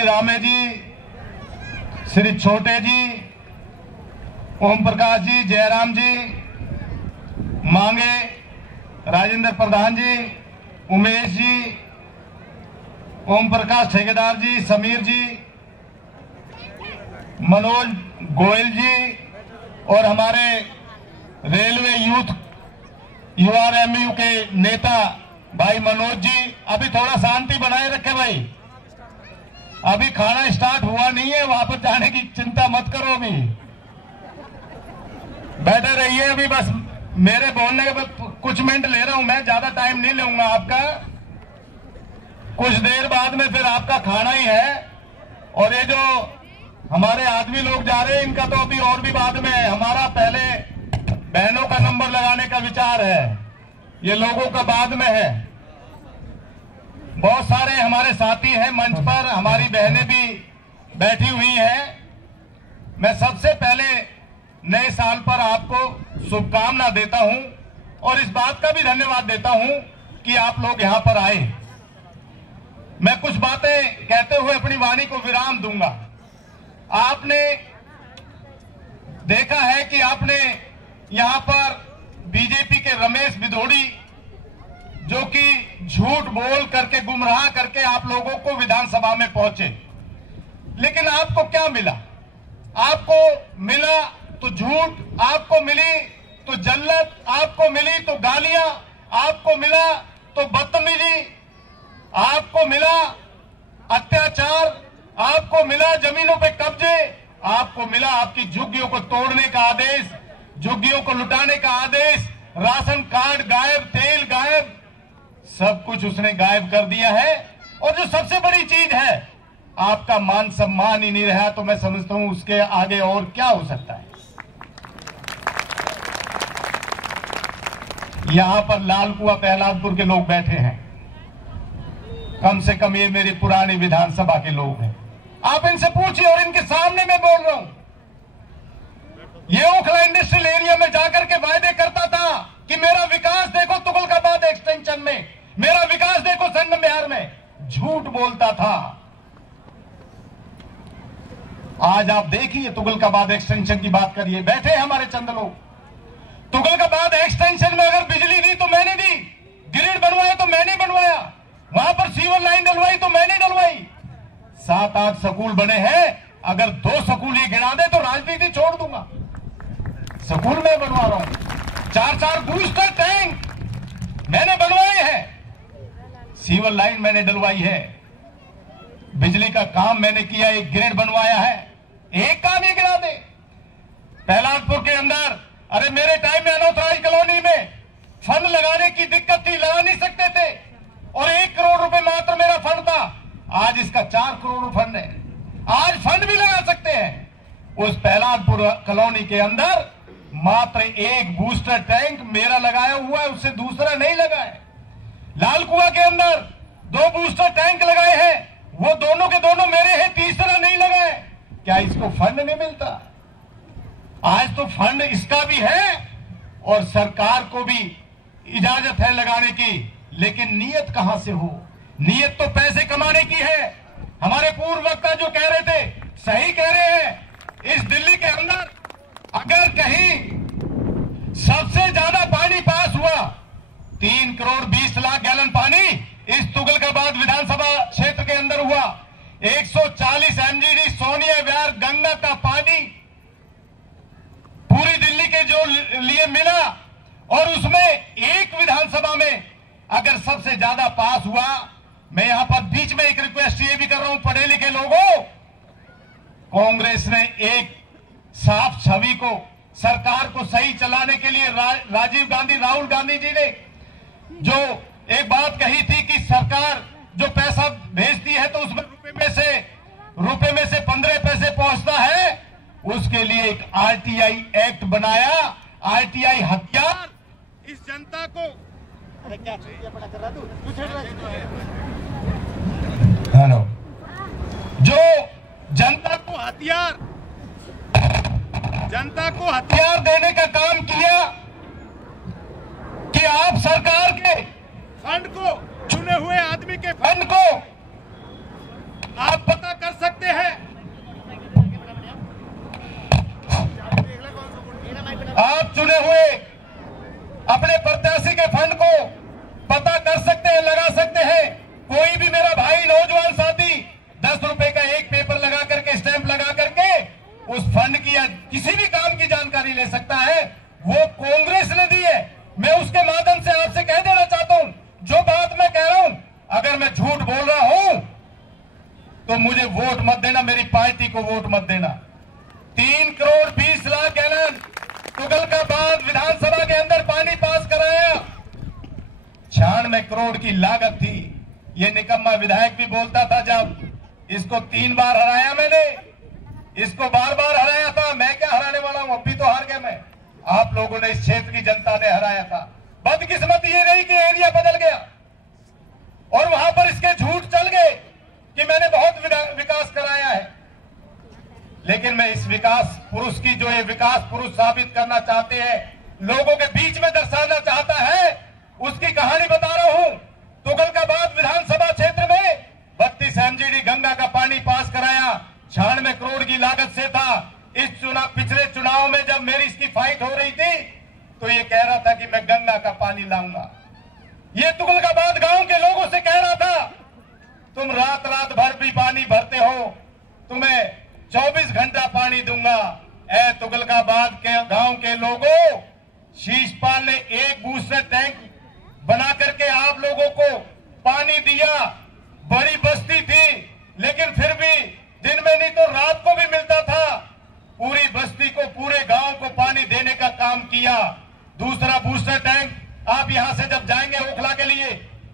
श्री रामे जी, श्री छोटे जी, ओम प्रकाश जी, जयराम जी, मांगे, राजेंद्र प्रधान जी, उमेश जी, ओम प्रकाश ठेकेदार जी, समीर जी, मनोज गोयल जी और हमारे रेलवे यूथ यूआरएमयू के नेता भाई मनोज जी। अभी थोड़ा शांति बनाए रखे भाई, अभी खाना स्टार्ट हुआ नहीं है, वहां पर जाने की चिंता मत करो, अभी बैठे रहिए। अभी बस मेरे बोलने के बाद कुछ मिनट ले रहा हूं मैं, ज्यादा टाइम नहीं लूंगा आपका। कुछ देर बाद में फिर आपका खाना ही है। और ये जो हमारे आदमी लोग जा रहे हैं इनका तो अभी और भी बाद में है। हमारा पहले बहनों का नंबर लगाने का विचार है, ये लोगों का बाद में है। बहुत सारे हमारे साथी हैं मंच पर, हमारी बहनें भी बैठी हुई हैं। मैं सबसे पहले नए साल पर आपको शुभकामना देता हूं और इस बात का भी धन्यवाद देता हूं कि आप लोग यहां पर आए। मैं कुछ बातें कहते हुए अपनी वाणी को विराम दूंगा। आपने देखा है कि आपने यहां पर बीजेपी के रमेश भिदोड़ी, जो कि झूठ बोल करके, गुमराह करके आप लोगों को विधानसभा में पहुंचे, लेकिन आपको क्या मिला? आपको मिला तो झूठ, आपको मिली तो जल्लत, आपको मिली तो गालियां, आपको मिला तो बदतमीजी, आपको मिला अत्याचार, आपको मिला जमीनों पे कब्जे, आपको मिला आपकी झुग्गियों को तोड़ने का आदेश, झुग्गियों को लुटाने का आदेश, राशन कार्ड गायब, तेल गायब, सब कुछ उसने गायब कर दिया है। और जो सबसे बड़ी चीज है, आपका मान सम्मान ही नहीं रहा, तो मैं समझता हूं उसके आगे और क्या हो सकता है। यहां पर लालकुआं प्रहलादपुर के लोग बैठे हैं, कम से कम ये मेरी पुरानी विधानसभा के लोग हैं। आप इनसे पूछिए, और इनके सामने मैं बोल रहा हूं, ये ओखला इंडस्ट्रियल एरिया में जाकर के वायदे करता था कि मेरा विकास देखो तुगलकाबाद एक्सटेंशन में, मेरा विकास देखो संगम बिहार में, झूठ बोलता था। आज आप देखिए, तुगलकाबाद एक्सटेंशन की बात करिए, बैठे हमारे चंद लोग। तुगलकाबाद एक्सटेंशन में अगर बिजली दी तो मैंने दी, ग्रिड बनवाया तो मैंने बनवाया, वहां पर सीवर लाइन डलवाई तो मैंने डलवाई। 7-8 स्कूल बने हैं, अगर 2 स्कूल ये गिरा दे तो राजनीति छोड़ दूंगा। स्कूल में बनवा रहा हूं, 4-4 बूस्टर टैंक मैंने बनवाए हैं, सीवर लाइन मैंने डलवाई है, बिजली का काम मैंने किया, एक ग्रिड बनवाया है। एक काम ये गिरा दे। प्रहलादपुर के अंदर, अरे मेरे टाइम में अनऑथराइज्ड कॉलोनी में फंड लगाने की दिक्कत थी, लगा नहीं सकते थे, और 1 करोड़ रुपए मात्र मेरा फंड था। आज इसका 4 करोड़ फंड है, आज फंड भी लगा सकते हैं। उस प्रहलादपुर कॉलोनी के अंदर मात्र 1 बूस्टर टैंक मेरा लगाया हुआ है, उससे दूसरा नहीं लगा है। लालकुआं के अंदर 2 बूस्टर टैंक लगाए हैं, वो दोनों के दोनों मेरे हैं, तीसरा नहीं लगा है। क्या इसको फंड नहीं मिलता? आज तो फंड इसका भी है और सरकार को भी इजाजत है लगाने की, लेकिन नीयत कहां से हो? नीयत तो पैसे कमाने की है। हमारे पूर्व वक्ता जो कह रहे थे, सही कह रहे हैं। इस दिल्ली के अंदर अगर कहीं सबसे ज्यादा पानी पास हुआ, 3 करोड़ 20 लाख गैलन पानी इस तुगलकाबाद विधानसभा क्षेत्र के अंदर हुआ। 140 एमजीडी सोनिया व्यार गंगा का पानी पूरी दिल्ली के जो लिए मिला, और उसमें एक विधानसभा में अगर सबसे ज्यादा पास हुआ। मैं यहां पर बीच में एक रिक्वेस्ट ये भी कर रहा हूं, पढ़े लिखे लोगों, कांग्रेस ने एक साफ छवि को, सरकार को सही चलाने के लिए राजीव गांधी, राहुल गांधी जी ने जो एक बात कही थी कि सरकार जो पैसा भेजती है तो उसमें रुपए में से 15 पैसे पहुंचता है, उसके लिए एक आरटीआई एक्ट बनाया। आरटीआई हथियार इस जनता को, अरे क्या पड़ा कर रहा तू, हेलो, जो जनता को हथियार देने का काम किया कि आप सरकार के फंड को, चुने हुए आदमी के फंड को आप पता कर तो मुझे वोट मत देना, मेरी पार्टी को वोट मत देना। 3 करोड़ 20 लाख गैलन तुगलकाबाद विधानसभा के अंदर पानी पास कराया। 96 करोड़ की लागत थी। ये निकम्मा विधायक भी बोलता था, जब इसको 3 बार हराया मैंने, इसको बार बार हराया था, मैं क्या हराने वाला हूं, अभी तो हार गया मैं। आप लोगों ने, इस क्षेत्र की जनता ने हराया था। बदकिस्मती ये रही कि एरिया बदल गया और वहां पर इसके झूठ चल गए कि मैंने बहुत विकास कराया है। लेकिन मैं इस विकास पुरुष की, जो ये विकास पुरुष साबित करना चाहते हैं, लोगों के बीच में दर्शाना चाहता है, उसकी कहानी बता रहा हूं। तुगलकाबाद विधानसभा क्षेत्र में 32 MGD गंगा का पानी पास कराया, 96 करोड़ की लागत से था। इस पिछले चुनाव में जब मेरी इसकी फाइट हो रही थी तो ये कह रहा था कि मैं गंगा का पानी लाऊंगा। ये तुगलकाबाद गांव के लोगों से कह रहा था, तुम रात रात भर भी पानी भरते हो, तुम्हें 24 घंटा पानी दूंगा। ए तुगलकाबाद के गांव के लोगों, शीशपाल ने एक बूस्टर टैंक बना करके आप लोगों को पानी दिया। बड़ी बस्ती थी, लेकिन फिर भी दिन में नहीं तो रात को भी मिलता था। पूरी बस्ती को, पूरे गांव को पानी देने का काम किया। दूसरा बूस्टर टैंक, आप यहां से जब जाएंगे ओखला के लिए,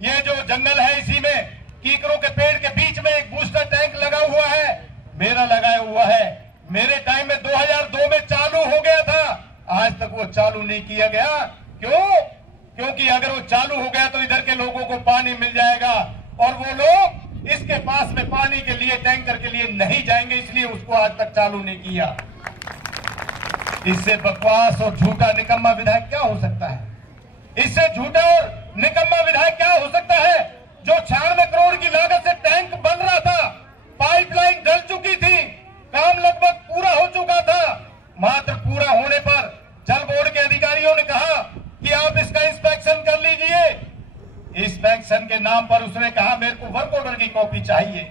ये जो जंगल है इसी में कीकरों के पेड़ के बीच में एक बूस्टर टैंक लगा हुआ है, मेरा लगाया हुआ है। मेरे टाइम में 2002 में चालू हो गया था, आज तक वो चालू नहीं किया गया। क्यों? क्योंकि अगर वो चालू हो गया तो इधर के लोगों को पानी मिल जाएगा और वो लोग इसके पास में पानी के लिए, टैंकर के लिए नहीं जाएंगे, इसलिए उसको आज तक चालू नहीं किया। इससे बकवास और झूठा निकम्मा विधायक क्या हो सकता है? इससे झूठा और निकम्मा विधायक क्या हो सकता है जो 96 करोड़ की लागत से टैंक बन रहा था, पाइपलाइन डल चुकी थी, काम लगभग पूरा हो चुका था। मात्र पूरा होने पर जल बोर्ड के अधिकारियों ने कहा कि आप इसका इंस्पेक्शन कर लीजिए। इंस्पेक्शन के नाम पर उसने कहा मेरे को वर्क ऑर्डर की कॉपी चाहिए,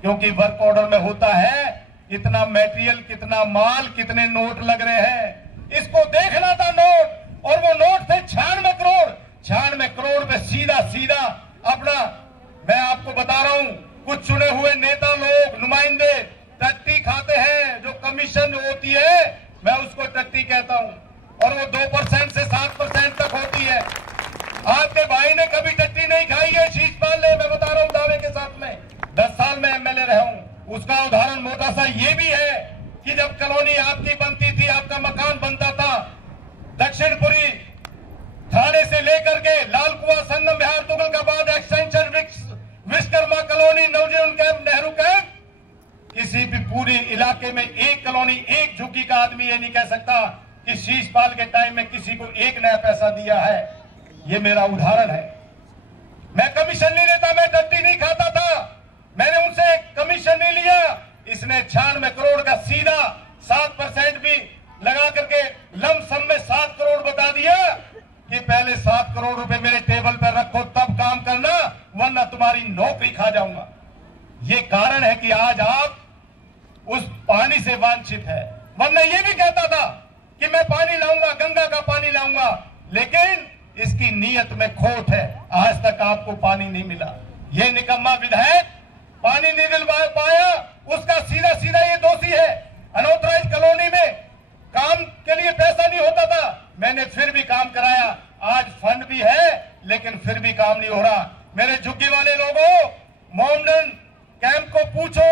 क्योंकि वर्क ऑर्डर में होता है कितना मटेरियल, कितना माल, कितने नोट लग रहे हैं, इसको देखना था नोट। और वो नोट थे 96 करोड़। 96 करोड़ में सीधा सीधा अपना, मैं आपको बता रहा हूं, कुछ चुने हुए नेता लोग, नुमाइंदे टट्टी खाते हैं। जो कमीशन होती है मैं उसको टट्टी कहता हूं, और वो 2% से 7% तक होती है। आपके भाई ने कभी टट्टी नहीं खाई है, शीशपाल ने, मैं बता रहा हूं दावे के साथ में। 10 साल में एमएलए रहा हूं। उसका उदाहरण मोटा सा ये भी है कि जब कॉलोनी आपकी बनती थी, आपका मकान बनता था, दक्षिणपुरी थाने से लेकर के लाल कुआं, संगम विहार, तुगलकाबाद एक्सटेंशन, विश्वकर्मा कॉलोनी, नवजीवन कैंप, नेहरू कैंप, किसी भी पूरे इलाके में एक कॉलोनी, एक झुग्गी का आदमी ये नहीं कह सकता कि शीशपाल के टाइम में किसी को एक नया पैसा दिया है। ये मेरा उदाहरण है। मैं कमीशन नहीं लेता, मैं टट्टी नहीं खाता था, मैंने उनसे कमीशन नहीं लिया। इसने 96 करोड़ का सीधा 7% भी लगा करके लमसम में 7 करोड़ बता दिया कि पहले 7 करोड़ रुपए मेरे टेबल पर रखो, तब काम करना, वरना तुम्हारी नौकरी खा जाऊंगा। ये कारण है कि आज आप उस पानी से वांछित है। वरना ये भी कहता था कि मैं पानी लाऊंगा, गंगा का पानी लाऊंगा, लेकिन इसकी नीयत में खोट है। आज तक आपको पानी नहीं मिला। ये निकम्मा विधायक पानी नहीं दिलवा पाया, उसका सीधा सीधा ये दोषी है। अनऑथराइज्ड कॉलोनी में काम के लिए पैसा नहीं होता था, मैंने फिर भी काम कराया। आज फंड भी है, लेकिन फिर भी काम नहीं हो रहा। मेरे झुग्गी वाले लोगों, मोहन कैंप को पूछो,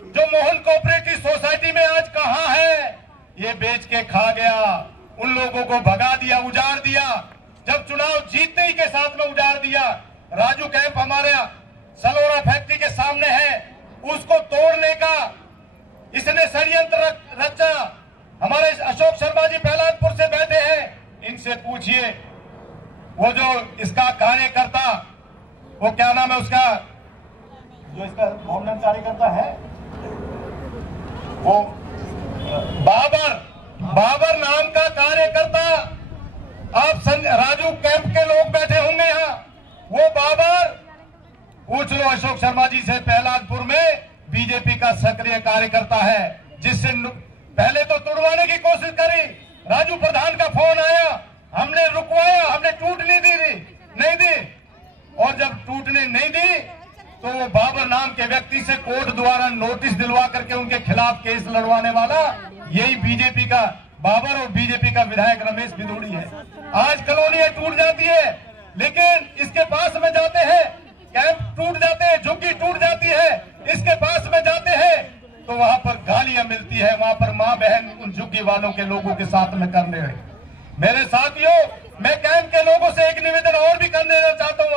जो मोहन कोऑपरेटिव सोसाइटी में आज कहां है? ये बेच के खा गया, उन लोगों को भगा दिया, उजाड़ दिया। जब चुनाव जीतने ही के साथ में उजाड़ दिया। राजू कैंप हमारे सलोरा फैक्ट्री के सामने है, उसको तोड़ने का इसने षड्यंत्र रचा। हमारे अशोक शर्मा जी प्रहलादपुर से बैठे हैं, इनसे पूछिए, वो जो इसका कार्यकर्ता, वो क्या नाम है उसका, जो इसका मोहम्मद कार्यकर्ता है, वो बाबर नाम का कार्यकर्ता, आप राजू कैंप के लोग बैठे होंगे यहाँ, वो बाबर, पूछ लो अशोक शर्मा जी से, प्रहलादपुर में बीजेपी का सक्रिय कार्यकर्ता है, जिससे पहले तो तुड़वाने की कोशिश करी। राजू प्रधान का फोन आया, हमने रुकवाया, हमने टूट नहीं दी, और जब टूटने नहीं दी तो वो बाबर नाम के व्यक्ति से कोर्ट द्वारा नोटिस दिलवा करके उनके खिलाफ केस लड़वाने वाला यही बीजेपी का बाबर और बीजेपी का विधायक रमेश भिदोड़ी है। आज कॉलोनियां टूट जाती है, लेकिन इसके पास में जाते हैं, कैंप टूट जाते हैं, झुग्गी टूट जाती है, इसके पास में जाते हैं तो वहां पर गालियां मिलती है, वहां पर मां बहन उन झुग्गी वालों के लोगों के साथ में करने रहे। मेरे साथियों, मैं कैंप के लोगों से एक निवेदन और भी करने चाहता हूं।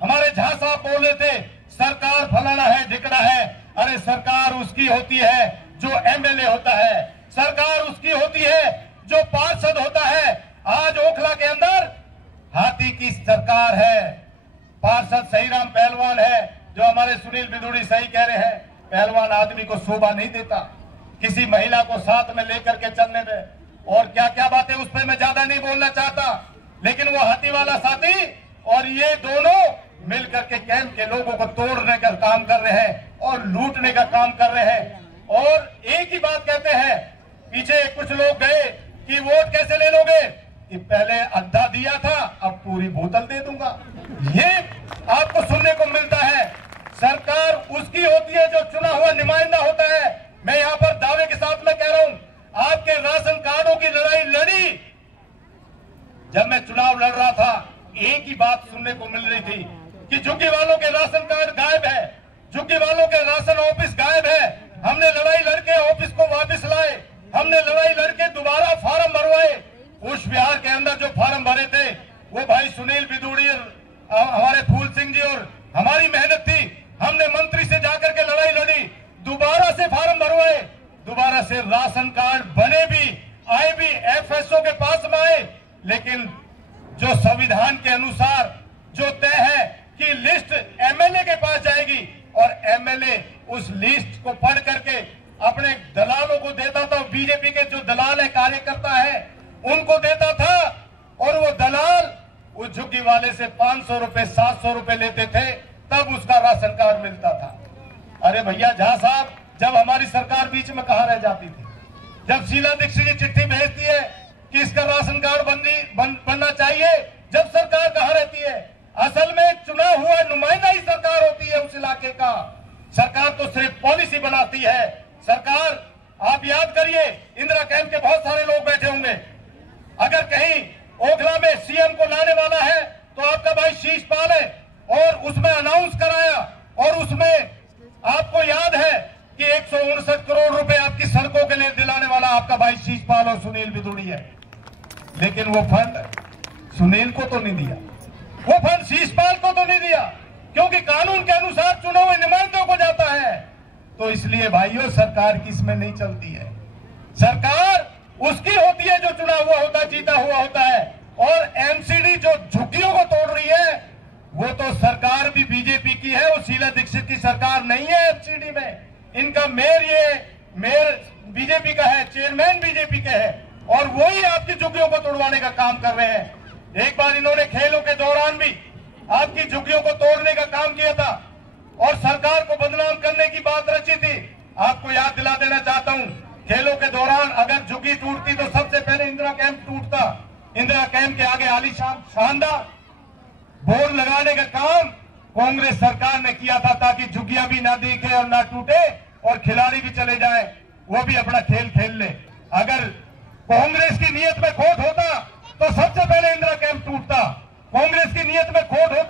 हमारे झा साहब बोल रहे थे सरकार फलाना है ढिकड़ा है। अरे सरकार उसकी होती है जो एमएलए होता है, सरकार उसकी होती है जो पार्षद होता है। आज ओखला के अंदर हाथी की सरकार है, पार्षद सहीराम पहलवान है, जो हमारे सुनील भिदोड़ी सही कह रहे हैं, पहलवान आदमी को शोभा नहीं देता किसी महिला को साथ में लेकर के चलने में, और क्या क्या बातें उस पर मैं ज्यादा नहीं बोलना चाहता। लेकिन वो हाथी वाला साथी और ये दोनों मिलकर के कैंप के लोगों को तोड़ने का काम कर रहे हैं और लूटने का काम कर रहे हैं। और एक ही बात कहते हैं, पीछे कुछ लोग गए कि वोट कैसे ले लोगे, कि पहले अद्धा दिया था अब पूरी बोतल दे दूंगा। ये आपको सुनने को मिलता है। सरकार उसकी होती है जो चुना हुआ नुमाइंदा होता है। मैं यहाँ पर दावे के साथ में कह रहा हूँ, आपके राशन कार्डों की लड़ाई लड़ी। जब मैं चुनाव लड़ रहा था, एक ही बात सुनने को मिल रही थी कि झुग्गी वालों के राशन कार्ड गायब है, झुग्गी वालों के राशन ऑफिस गायब है। हमने लड़ाई लड़के ऑफिस को वापस लाए, हमने लड़ाई लड़के दोबारा फार्म भरवाए। उस बिहार के अंदर जो फार्म भरे थे वो भाई सुनील भिदोड़ी, हमारे फूल सिंह जी और हमारी मेहनत थी। हमने मंत्री से जाकर के लड़ाई लड़ी, दोबारा से फार्म भरवाए, दोबारा से राशन कार्ड बने भी, आए भी, एफएसओ के पास में आए। लेकिन जो संविधान के अनुसार जो तय है कि लिस्ट एमएलए के पास जाएगी और एमएलए उस लिस्ट को पढ़ करके अपने दलालों को देता था। बीजेपी के जो दलाल है, कार्यकर्ता है, उनको देता था और वो दलाल उस झुग्गी वाले से 500 रुपए 700 रुपए लेते थे, तब उसका राशन कार्ड मिलता था। अरे भैया झा साहब, जब हमारी सरकार बीच में कहां रह जाती थी? जब शीला दीक्षित की चिट्ठी भेजती है कि इसका राशन कार्ड बनना चाहिए, जब सरकार कहां रहती है? असल में चुना हुआ नुमाइंदा ही सरकार होती है उस इलाके का। सरकार तो सिर्फ पॉलिसी बनाती है। सरकार, आप याद करिए, इंदिरा कैंप के बहुत सारे लोग बैठे होंगे। अगर कहीं ओखला में सीएम को लाने वाला है तो आपका भाई शीशपाल है, और उसमें अनाउंस कराया, और उसमें आपको याद है कि 159 करोड़ रुपए आपकी सड़कों के लिए दिलाने वाला आपका भाई शीशपाल और सुनील भिदोड़ी है। लेकिन वो फंड सुनील को तो नहीं दिया, वो फंड शीशपाल को तो नहीं दिया, क्योंकि कानून के अनुसार चुने हुए नुमाइंदों को जाता है। तो इसलिए भाइयों, सरकार की इसमें नहीं चलती है। सरकार उसकी होती है जो चुना हुआ होता है, जीता हुआ होता है। और एमसीडी जो झुग्गियों को तोड़ रही है, वो तो सरकार भी बीजेपी की है, वो शीला दीक्षित की सरकार नहीं है। एमसीडी में इनका मेयर बीजेपी का है, चेयरमैन बीजेपी के है, और वही आपकी झुग्गियों को तोड़वाने का काम कर रहे हैं। एक बार इन्होंने खेलों के दौरान भी आपकी झुग्गियों को तोड़ने का काम किया था और सरकार को बदनाम करने की बात रची थी। आपको याद दिला देना चाहता हूं, खेलों के दौरान अगर झुग्गी टूटती तो सबसे पहले इंदिरा कैंप टूटता। इंदिरा कैंप के आगे आलीशान शानदार बोर्ड लगाने का काम कांग्रेस सरकार ने किया था, ताकि झुग्गियां भी ना दिखे और ना टूटे और खिलाड़ी भी चले जाए, वो भी अपना खेल खेल ले। अगर कांग्रेस की नीयत में खोट होता तो सबसे पहले इंदिरा कैंप टूटता। कांग्रेस की नीयत में खोट होता